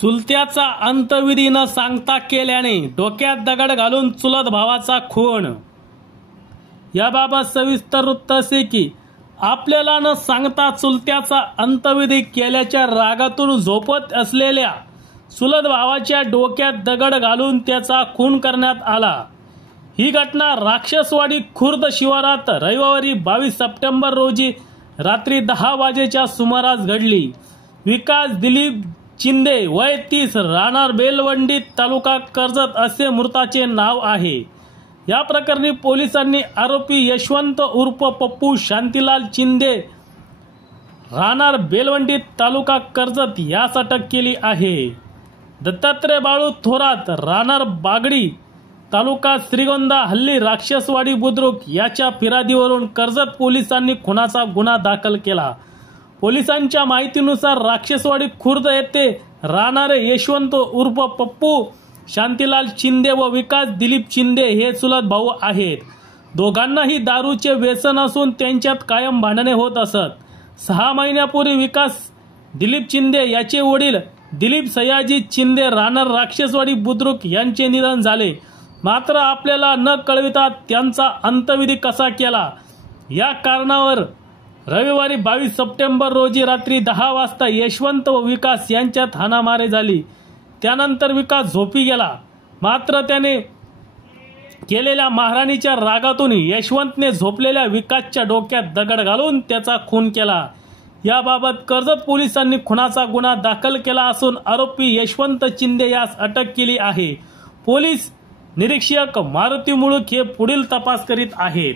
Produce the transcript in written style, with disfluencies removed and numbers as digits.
चुलत्याचा अंतविधी न सांगता केल्याने डोक्यात दगड घालून चुलत भावाचा खून। याबाबत सविस्तर वृत्त असे की आपल्याला न सांगता चुलत्याचा अंतविधी केल्याच्या रागातून झोपत असलेल्या चुलत भावाच्या डोक्यात दगड घालून त्याचा खून करण्यात आला। ही घटना राक्षसवाडी खुर्द शिवारात रविवारी 22 सप्टेंबर रोजी रात्री 10 वाजेच्या सुमारास घडली। विकास दिलीप चिंदे वय 30 राहणार बेलवंडी तालुका कर्जत असे मृताचे नाव आहे। या प्रकरणी पोलिसांनी आरोपी यशवंत उर्फ पप्पू शांतीलाल चिंदे राहणार बेलवंडी तालुका कर्जत यास अटक केली आहे। दत्तात्रय बाळू थोरात राहणार बागडी तालुका श्रीगोंदा हल्ली राक्षसवाडी बुद्रुक याच्या फिर्यादीवरून कर्जत पोलिसांनी खुनाचा गुन्हा दाखल केला। पोलिसांच्या माहितीनुसार राक्षसवाडी खुर्द येथे राहणारे यशवंत उर्फ पप्पू शांतीलाल चिंदे व विकास दिलीप चिंदे हे चुलत भाऊ आहेत। दोघांनाही दारूचे व्यसन असून त्यांच्यात कायम भांडणे होत असत। 6 महिन्यापूर्वी विकास दिलीप चिंदे याचे वडील दिलीप सयाजी चिंदे राहणार राक्षसवाडी बुद्रुक यांचे निधन झाले। मात्र आपल्याला न कळविता त्यांचा अंत्यविधी कसा केला या कारणावर रविवारी 22 सप्टेंबर रोजी रात्री 10 वाजता यशवंत व विकास यांच्यात हाणामारी झाली। त्यानंतर विकास झोपी गेला। मात्र त्याने केलेल्या मारहाणीच्या रागातून यशवंतने झोपलेल्या विकासच्या डोक्यात दगड घालून त्याचा खून केला। याबाबत कर्जत पोलिसांनी खुनाचा गुन्हा दाखल केला असून आरोपी यशवंत चिंदे यास अटक केली आहे। पोलीस निरीक्षक मारुती मुळूक हे पुढील तपास करीत आहेत।